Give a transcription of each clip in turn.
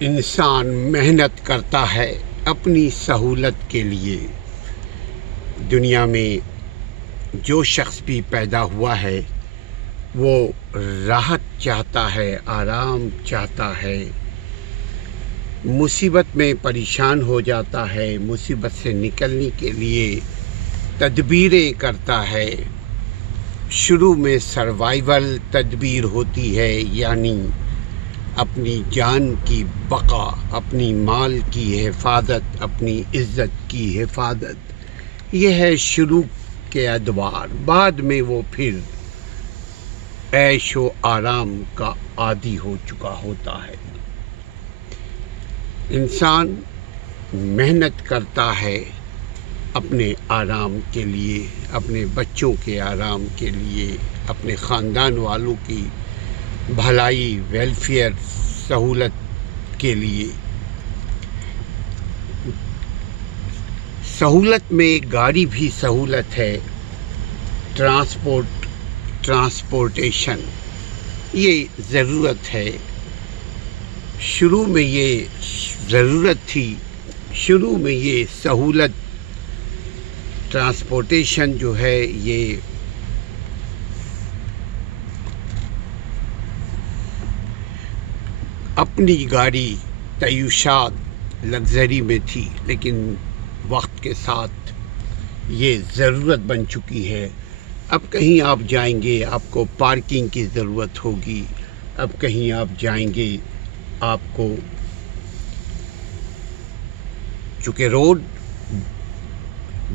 انسان محنت کرتا ہے اپنی سہولت کے لیے۔ دنیا میں جو شخص بھی پیدا ہوا ہے وہ راحت چاہتا ہے، آرام چاہتا ہے، مصیبت میں پریشان ہو جاتا ہے، مصیبت سے نکلنے کے لیے تدبیریں کرتا ہے۔ شروع میں سروائیول تدبیر ہوتی ہے، یعنی اپنی جان کی بقا، اپنی مال کی حفاظت، اپنی عزت کی حفاظت، یہ ہے شروع کے ادوار۔ بعد میں وہ پھر عیش و آرام کا عادی ہو چکا ہوتا ہے۔ انسان محنت کرتا ہے اپنے آرام کے لیے، اپنے بچوں کے آرام کے لیے، اپنے خاندان والوں کی بھلائی، ویلفیئر، سہولت کے لیے۔ سہولت میں گاڑی بھی سہولت ہے، ٹرانسپورٹیشن یہ ضرورت ہے۔ شروع میں یہ ضرورت تھی، شروع میں یہ سہولت ٹرانسپورٹیشن جو ہے یہ اپنی گاڑی تعیشات لگژری میں تھی، لیکن وقت کے ساتھ یہ ضرورت بن چکی ہے۔ اب کہیں آپ جائیں گے آپ کو پارکنگ کی ضرورت ہوگی، اب کہیں آپ جائیں گے آپ کو، چونکہ روڈ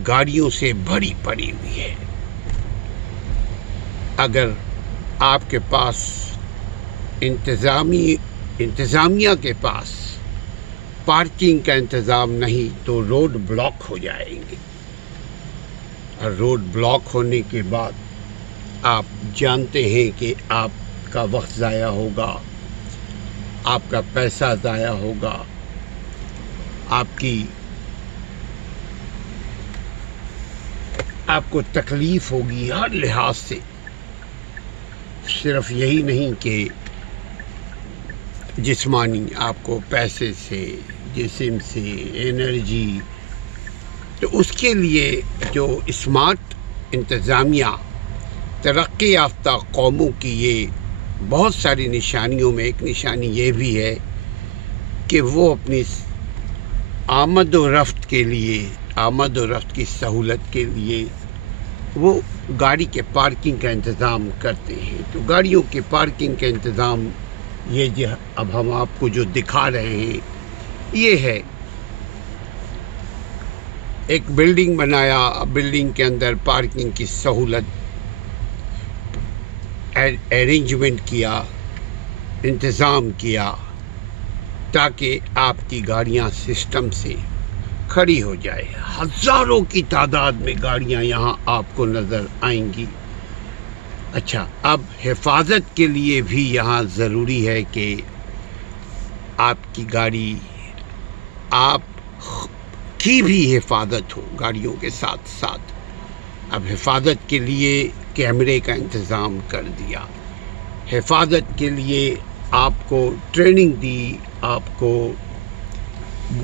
گاڑیوں سے بھری پڑی ہوئی ہے۔ اگر آپ کے پاس انتظامیہ کے پاس پارکنگ کا انتظام نہیں تو روڈ بلاک ہو جائیں گے، اور روڈ بلاک ہونے کے بعد آپ جانتے ہیں کہ آپ کا وقت ضائع ہوگا، آپ کا پیسہ ضائع ہوگا، آپ کو تکلیف ہوگی ہر لحاظ سے۔ صرف یہی نہیں کہ جسمانی، آپ کو پیسے سے، جسم سے، انرجی۔ تو اس کے لیے جو اسمارٹ انتظامیہ، ترقی یافتہ قوموں کی یہ بہت ساری نشانیوں میں ایک نشانی یہ بھی ہے کہ وہ اپنی آمد و رفت کے لیے، آمد و رفت کی سہولت کے لیے وہ گاڑی کے پارکنگ کا انتظام کرتے ہیں۔ تو گاڑیوں کے پارکنگ کا انتظام یہ جو اب ہم آپ کو جو دکھا رہے ہیں یہ ہے۔ ایک بلڈنگ بنایا، بلڈنگ کے اندر پارکنگ کی سہولت ارینجمنٹ کیا، انتظام کیا، تاکہ آپ کی گاڑیاں سسٹم سے کھڑی ہو جائے۔ ہزاروں کی تعداد میں گاڑیاں یہاں آپ کو نظر آئیں گی۔ اچھا، اب حفاظت کے لیے بھی یہاں ضروری ہے کہ آپ کی گاڑی، آپ کی بھی حفاظت ہو گاڑیوں کے ساتھ ساتھ۔ اب حفاظت کے لیے کیمرے کا انتظام کر دیا، حفاظت کے لیے آپ کو ٹریننگ دی، آپ کو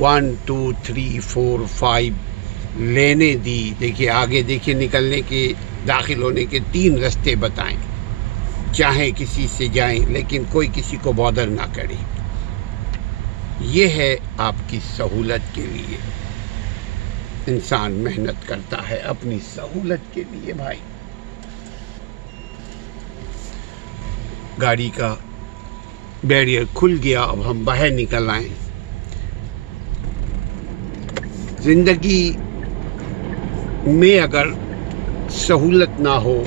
1 2 3 4 5 لینے دی۔ دیکھیے آگے، دیکھیے نکلنے کے، داخل ہونے کے 3 راستے بتائیں، چاہے کسی سے جائیں لیکن کوئی کسی کو بادر نہ کرے۔ یہ ہے آپ کی سہولت کے لیے۔ انسان محنت کرتا ہے اپنی سہولت کے لیے۔ بھائی، گاڑی کا بیریئر کھل گیا، اب ہم باہر نکل آئیں۔ زندگی میں اگر سہولت نہ ہو،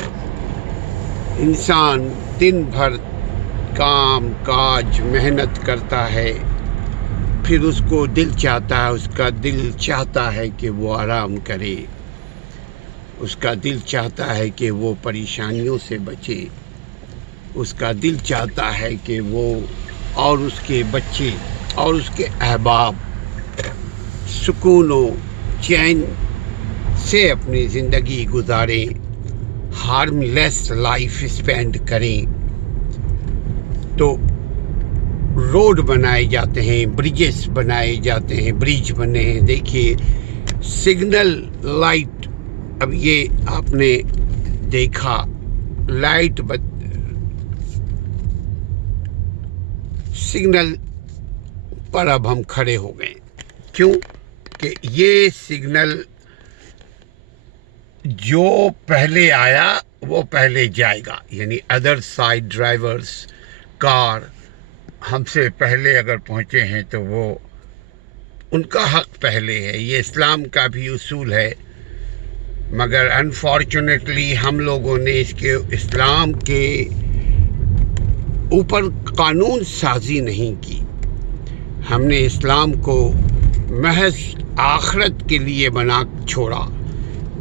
انسان دن بھر کام کاج محنت کرتا ہے، پھر اس کو دل چاہتا ہے، اس کا دل چاہتا ہے کہ وہ آرام کرے، اس کا دل چاہتا ہے کہ وہ پریشانیوں سے بچے، اس کا دل چاہتا ہے کہ وہ اور اس کے بچے اور اس کے احباب سکون و چین سے اپنی زندگی گزاریں، ہارم لیس لائف اسپینڈ کریں۔ تو روڈ بنائے جاتے ہیں، بریجز بنائے جاتے ہیں، برج بنے ہیں. دیکھیے سگنل لائٹ، اب یہ آپ نے دیکھا لائٹ سگنل پر اب ہم کھڑے ہو گئے. کیوں کہ یہ سگنل جو پہلے آیا وہ پہلے جائے گا. یعنی ادر سائڈ ڈرائیورز کار ہم سے پہلے اگر پہنچے ہیں تو وہ ان کا حق پہلے ہے. یہ اسلام کا بھی اصول ہے، مگر انفارچونیٹلی ہم لوگوں نے اسلام کے اوپر قانون سازی نہیں کی. ہم نے اسلام کو محض آخرت کے لیے بنا چھوڑا،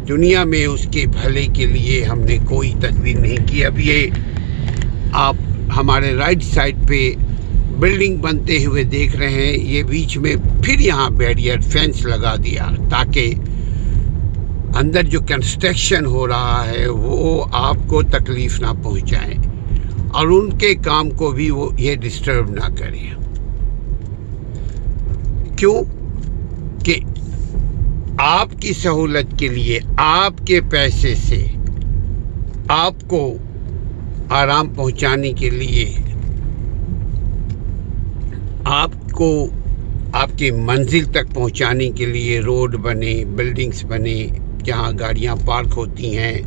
دنیا میں اس کے بھلے کے لیے ہم نے کوئی تدبیر نہیں کی. اب یہ آپ ہمارے رائٹ سائڈ پہ بلڈنگ بنتے ہوئے دیکھ رہے ہیں، یہ بیچ میں پھر یہاں بیریئر فینس لگا دیا تاکہ اندر جو کنسٹرکشن ہو رہا ہے وہ آپ کو تکلیف نہ پہنچائے اور ان کے کام کو بھی وہ یہ ڈسٹرب نہ کرے. کیوں کہ آپ کی سہولت کے لیے، آپ کے پیسے سے آپ کو آرام پہنچانے کے لیے، آپ کو آپ کی منزل تک پہنچانے کے لیے روڈ بنے، بلڈنگز بنے جہاں گاڑیاں پارک ہوتی ہیں.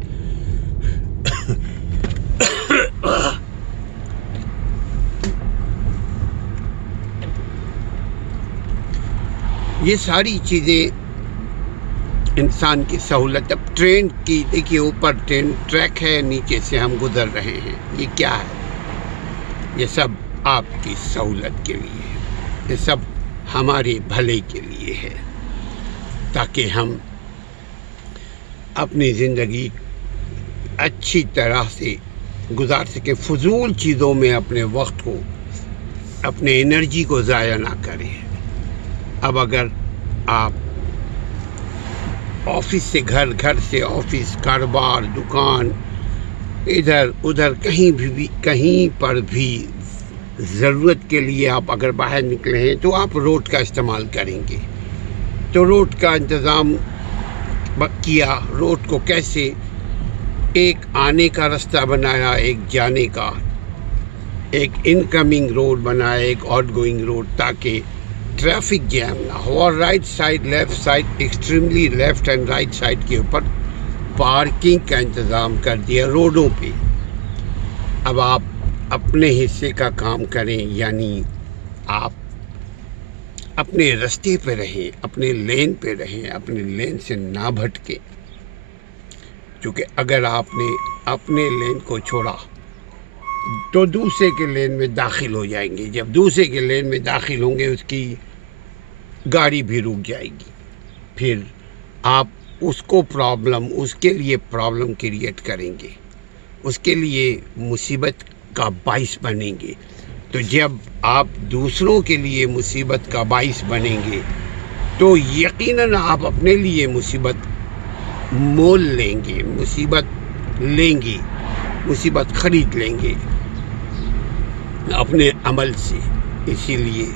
یہ ساری چیزیں انسان کی سہولت. اب ٹرین کی دیکھیے، اوپر ٹرین ٹریک ہے، نیچے سے ہم گزر رہے ہیں. یہ کیا ہے؟ یہ سب آپ کی سہولت کے لیے ہے، یہ سب ہمارے بھلے کے لیے ہے، تاکہ ہم اپنی زندگی اچھی طرح سے گزار سکیں، فضول چیزوں میں اپنے وقت کو، اپنے انرجی کو ضائع نہ کریں. اب اگر آپ آفس سے گھر، گھر سے آفس، کاروبار، دکان، ادھر ادھر کہیں پر بھی ضرورت کے لیے آپ اگر باہر نکلے ہیں تو آپ روڈ کا استعمال کریں گے. تو روڈ کا انتظام کیا، روڈ کو کیسے ایک آنے کا رستہ بنایا، ایک جانے کا، ایک انکمنگ روڈ بنایا، ایک آؤٹ گوئنگ روڈ، تاکہ ٹریفک جیم نہ ہو. اور right side, left side, extremely left and right side کے اوپر پارکنگ کا انتظام کر دیا روڈوں پہ. اب آپ اپنے حصے کا کام کریں، یعنی آپ اپنے رستے پہ رہیں، اپنے لین پہ رہیں، اپنے لین سے نہ بھٹکیں. کیونکہ اگر آپ نے اپنے لین کو چھوڑا تو دوسرے کے لین میں داخل ہو جائیں گے. جب دوسرے کے لین میں داخل ہوں گے، اس کی گاڑی بھی رک جائے گی، پھر آپ اس کے لیے پرابلم کریٹ کریں گے، اس کے لیے مصیبت کا باعث بنیں گے. تو جب آپ دوسروں کے لیے مصیبت کا باعث بنیں گے تو یقیناً آپ اپنے لیے مصیبت مول لیں گے، مصیبت خرید لیں گے اپنے عمل سے. اسی لیے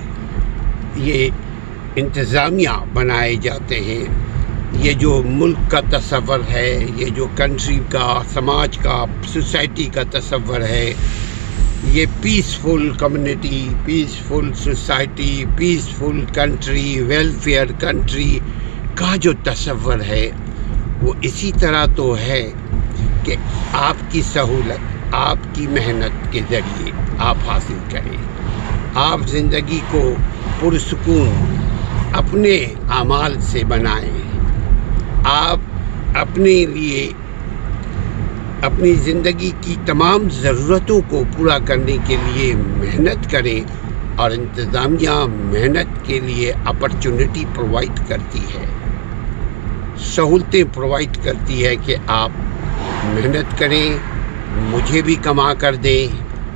یہ انتظامیہ بنائے جاتے ہیں. یہ جو ملک کا تصور ہے، یہ جو کنٹری کا، سماج کا، سوسائٹی کا تصور ہے، یہ peaceful community, peaceful society, peaceful country, welfare country کا جو تصور ہے، وہ اسی طرح تو ہے کہ آپ کی سہولت، آپ کی محنت کے ذریعے آپ حاصل کریں. آپ زندگی کو پرسکون اپنے اعمال سے بنائیں. آپ اپنے لیے اپنی زندگی کی تمام ضرورتوں کو پورا کرنے کے لیے محنت کریں. اور انتظامیہ محنت کے لیے اپرچونٹی پرووائڈ کرتی ہے، سہولتیں پرووائڈ کرتی ہے کہ آپ محنت کریں، مجھے بھی کما کر دیں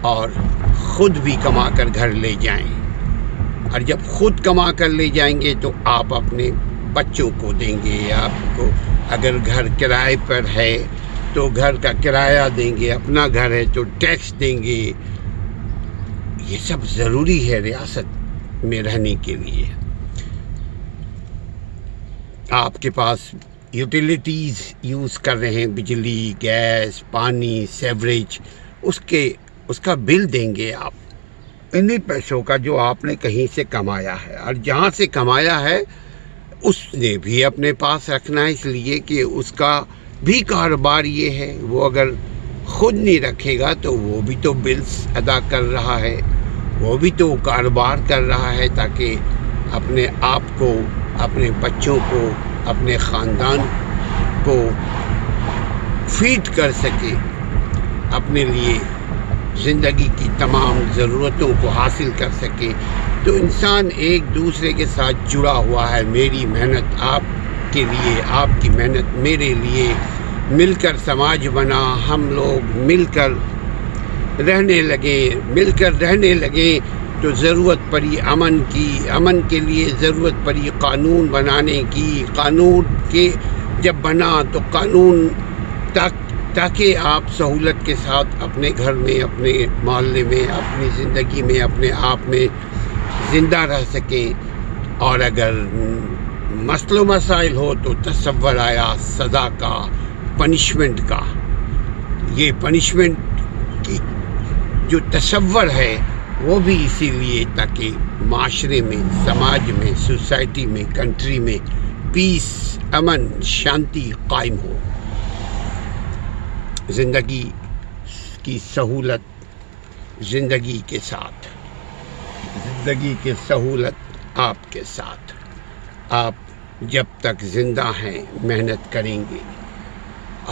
اور خود بھی کما کر گھر لے جائیں. اور جب خود کما کر لے جائیں گے تو آپ اپنے بچوں کو دیں گے. آپ کو اگر گھر کرائے پر ہے تو گھر کا کرایہ دیں گے، اپنا گھر ہے تو ٹیکس دیں گے. یہ سب ضروری ہے ریاست میں رہنے کے لیے۔ آپ کے پاس یوٹیلیٹیز یوز کر رہے ہیں، بجلی، گیس، پانی، سیوریج، اس کا بل دیں گے آپ انہی پیسوں کا جو آپ نے کہیں سے کمایا ہے، اور جہاں سے کمایا ہے اس نے بھی اپنے پاس رکھنا ہے، اس لیے کہ اس کا بھی کاروبار یہ ہے۔ وہ اگر خود نہیں رکھے گا تو وہ بھی تو بلز ادا کر رہا ہے، وہ بھی تو کاروبار کر رہا ہے، تاکہ اپنے آپ کو، اپنے بچوں کو، اپنے خاندان کو فیڈ کر سکے، اپنے لیے زندگی کی تمام ضرورتوں کو حاصل کر سکے۔ تو انسان ایک دوسرے کے ساتھ جڑا ہوا ہے، میری محنت آپ کے لیے، آپ کی محنت میرے لیے، مل کر سماج بنا، ہم لوگ مل کر رہنے لگے تو ضرورت پڑی امن کی، امن کے لیے ضرورت پڑی قانون بنانے کی، قانون کے جب بنا تو قانون تاکہ آپ سہولت کے ساتھ اپنے گھر میں، اپنے محلے میں، اپنی زندگی میں، اپنے آپ میں زندہ رہ سکیں۔ اور اگر مسئلہ و مسائل ہو تو تصور آیا سزا کا، پنشمنٹ کا۔ یہ پنشمنٹ کی جو تصور ہے وہ بھی اسی لیے تاکہ معاشرے میں، سماج میں، سوسائٹی میں، کنٹری میں پیس، امن، شانتی قائم ہو۔ زندگی کی سہولت زندگی کے ساتھ، زندگی کی سہولت آپ کے ساتھ۔ آپ جب تک زندہ ہیں محنت کریں گے،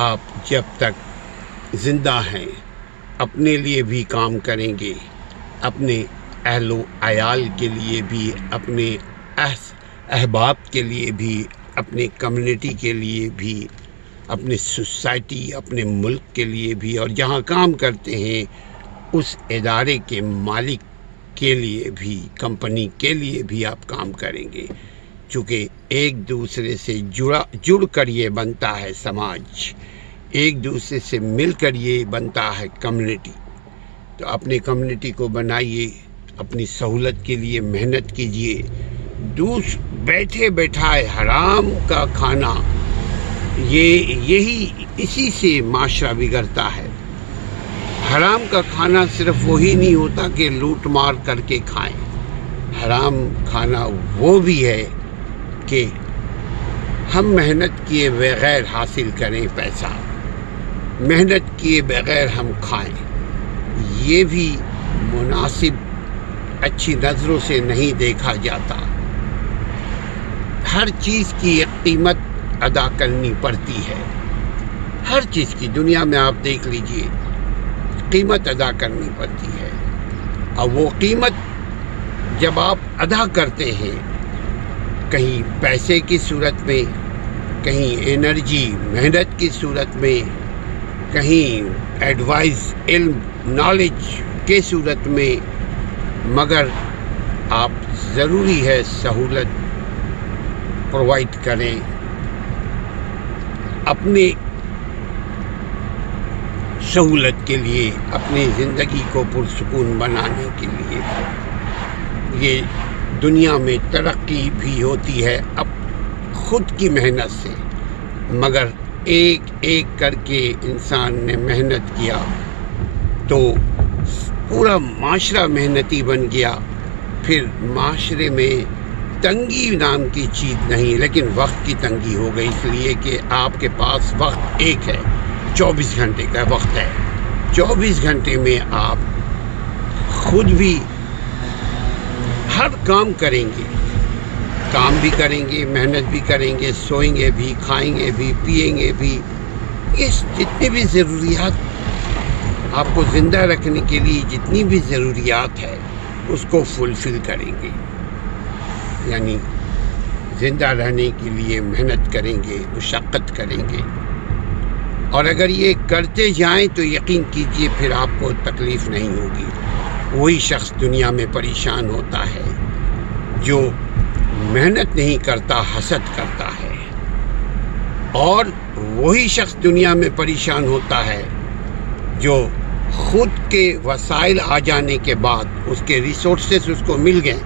آپ جب تک زندہ ہیں اپنے لیے بھی کام کریں گے، اپنے اہل و عیال کے لیے بھی، اپنے احباب کے لیے بھی، اپنے کمیونٹی کے لیے بھی، اپنے سوسائٹی، اپنے ملک کے لیے بھی، اور جہاں کام کرتے ہیں اس ادارے کے مالک کے لیے بھی، کمپنی کے لیے بھی آپ کام کریں گے، چونکہ ایک دوسرے سے جڑ کر یہ بنتا ہے سماج، ایک دوسرے سے مل کر یہ بنتا ہے کمیونٹی۔ تو اپنے کمیونٹی کو بنائیے، اپنی سہولت کے لیے محنت کیجیے۔ بیٹھے بیٹھائے حرام کا کھانا، اسی سے معاشرہ بگڑتا ہے۔ حرام کا کھانا صرف وہی نہیں ہوتا کہ لوٹ مار کر کے کھائیں، حرام کھانا وہ بھی ہے کہ ہم محنت کیے بغیر حاصل کریں پیسہ، محنت کیے بغیر ہم کھائیں۔ یہ بھی مناسب، اچھی نظروں سے نہیں دیکھا جاتا۔ ہر چیز کی ایک قیمت ادا کرنی پڑتی ہے، ہر چیز کی دنیا میں آپ دیکھ لیجئے قیمت ادا کرنی پڑتی ہے، اور وہ قیمت جب آپ ادا کرتے ہیں، کہیں پیسے کی صورت میں، کہیں انرجی، محنت کی صورت میں، کہیں ایڈوائز، علم، نالج کے صورت میں، مگر آپ ضروری ہے سہولت پرووائڈ کریں اپنے سہولت کے لیے، اپنی زندگی کو پرسکون بنانے کے لیے۔ یہ دنیا میں ترقی بھی ہوتی ہے اب خود کی محنت سے، مگر ایک ایک کر کے انسان نے محنت کیا تو پورا معاشرہ محنتی بن گیا۔ پھر معاشرے میں تنگی نام کی چیز نہیں، لیکن وقت کی تنگی ہو گئی، اس لیے کہ آپ کے پاس وقت ایک ہے، 24 گھنٹے کا وقت ہے۔ 24 گھنٹے میں آپ خود بھی ہر کام کریں گے، کام بھی کریں گے، محنت بھی کریں گے، سوئیں گے بھی، کھائیں گے بھی، پیئیں گے بھی، اس جتنی بھی ضروریات آپ کو زندہ رکھنے کے لیے جتنی بھی ضروریات ہے اس کو فلفل کریں گے، یعنی زندہ رہنے کے لیے محنت کریں گے، مشقت کریں گے۔ اور اگر یہ کرتے جائیں تو یقین کیجئے پھر آپ کو تکلیف نہیں ہوگی۔ وہی شخص دنیا میں پریشان ہوتا ہے جو محنت نہیں کرتا، حسد کرتا ہے، اور وہی شخص دنیا میں پریشان ہوتا ہے جو خود کے وسائل آ جانے کے بعد، اس کے ریسورسز اس کو مل گئے،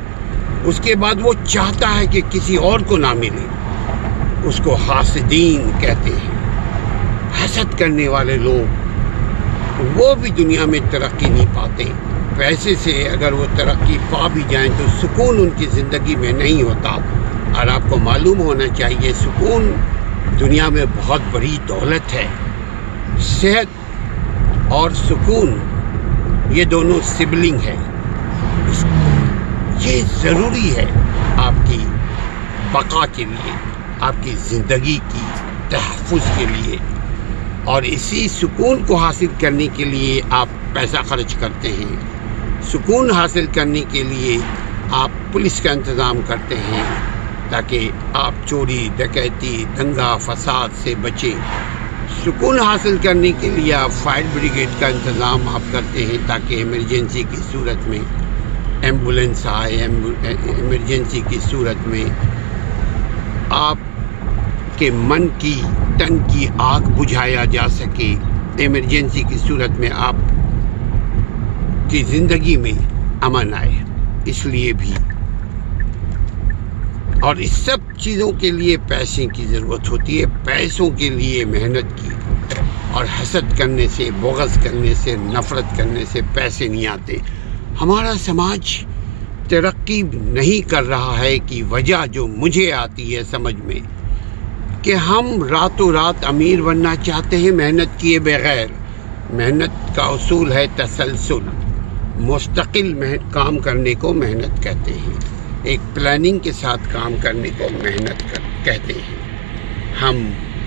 اس کے بعد وہ چاہتا ہے کہ کسی اور کو نہ ملے، اس کو حاسدین کہتے ہیں۔ حسد کرنے والے لوگ، وہ بھی دنیا میں ترقی نہیں پاتے۔ پیسے سے اگر وہ ترقی پا بھی جائیں تو سکون ان کی زندگی میں نہیں ہوتا۔ اور آپ کو معلوم ہونا چاہیے، سکون دنیا میں بہت بڑی دولت ہے۔ صحت اور سکون یہ دونوں سبلنگ ہے، یہ ضروری ہے آپ کی بقا کے لیے، آپ کی زندگی کی تحفظ کے لیے۔ اور اسی سکون کو حاصل کرنے کے لیے آپ پیسہ خرچ کرتے ہیں، سکون حاصل کرنے کے لیے آپ پولیس کا انتظام کرتے ہیں تاکہ آپ چوری، ڈکیتی، دنگا فساد سے بچیں۔ سکون حاصل کرنے کے لیے آپ فائر بریگیڈ کا انتظام آپ کرتے ہیں تاکہ ایمرجنسی کی صورت میں ایمبولینس آئے، ایمرجنسی کی صورت میں آپ کے من کی تن کی آگ بجھایا جا سکے، ایمرجنسی کی صورت میں آپ کی زندگی میں امن آئے۔ اس لیے بھی، اور اس سب چیزوں کے لیے پیسے کی ضرورت ہوتی ہے، پیسوں کے لیے محنت کی۔ اور حسد کرنے سے، بغض کرنے سے، نفرت کرنے سے پیسے نہیں آتے۔ ہمارا سماج ترقی نہیں کر رہا ہے کی وجہ جو مجھے آتی ہے سمجھ میں، کہ ہم راتوں رات امیر بننا چاہتے ہیں محنت کیے بغیر۔ محنت کا اصول ہے تسلسل، مستقل کام کرنے کو محنت کہتے ہیں، ایک پلاننگ کے ساتھ کام کرنے کو محنت کہتے ہیں۔ ہم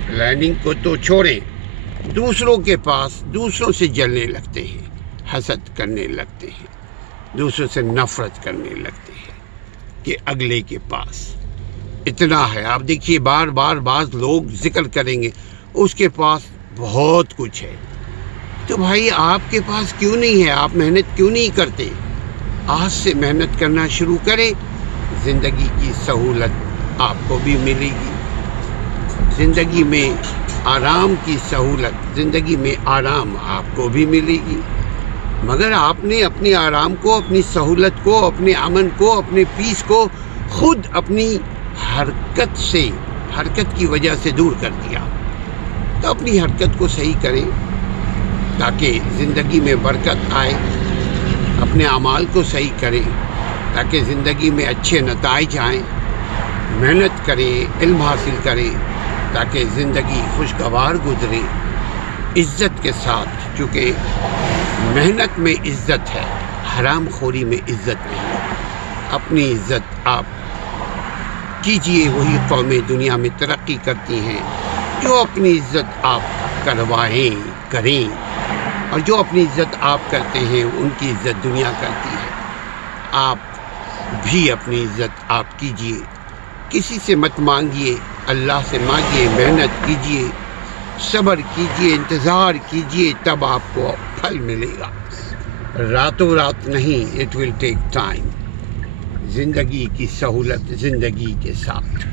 پلاننگ کو تو چھوڑیں، دوسروں کے پاس دوسروں سے جلنے لگتے ہیں، حسد کرنے لگتے ہیں، دوسروں سے نفرت کرنے لگتے ہیں کہ اگلے کے پاس اتنا ہے۔ آپ دیکھیے بار بار بعض لوگ ذکر کریں گے اس کے پاس بہت کچھ ہے، تو بھائی آپ کے پاس کیوں نہیں ہے؟ آپ محنت کیوں نہیں کرتے؟ آج سے محنت کرنا شروع کریں، زندگی کی سہولت آپ کو بھی ملے گی، زندگی میں آرام کی سہولت، زندگی میں آرام آپ کو بھی ملے گی۔ مگر آپ نے اپنے آرام کو، اپنی سہولت کو، اپنے امن کو، اپنے پیس کو خود اپنی حرکت کی وجہ سے دور کر دیا۔ تو اپنی حرکت کو صحیح کریں تاکہ زندگی میں برکت آئے، اپنے اعمال کو صحیح کریں تاکہ زندگی میں اچھے نتائج آئیں، محنت کریں، علم حاصل کریں تاکہ زندگی خوشگوار گزرے، عزت کے ساتھ، چونکہ محنت میں عزت ہے، حرام خوری میں عزت نہیں ہے۔ اپنی عزت آپ کیجئے، وہی قومیں دنیا میں ترقی کرتی ہیں جو اپنی عزت آپ کریں، اور جو اپنی عزت آپ کرتے ہیں ان کی عزت دنیا کرتی ہے۔ آپ بھی اپنی عزت آپ کیجئے، کسی سے مت مانگیے، اللہ سے مانگیے، محنت کیجئے، صبر کیجئے، انتظار کیجئے، تب آپ کو پھل ملے گا۔ راتوں رات نہیں، اٹ ول ٹیک ٹائم۔ زندگی کی سہولت زندگی کے ساتھ۔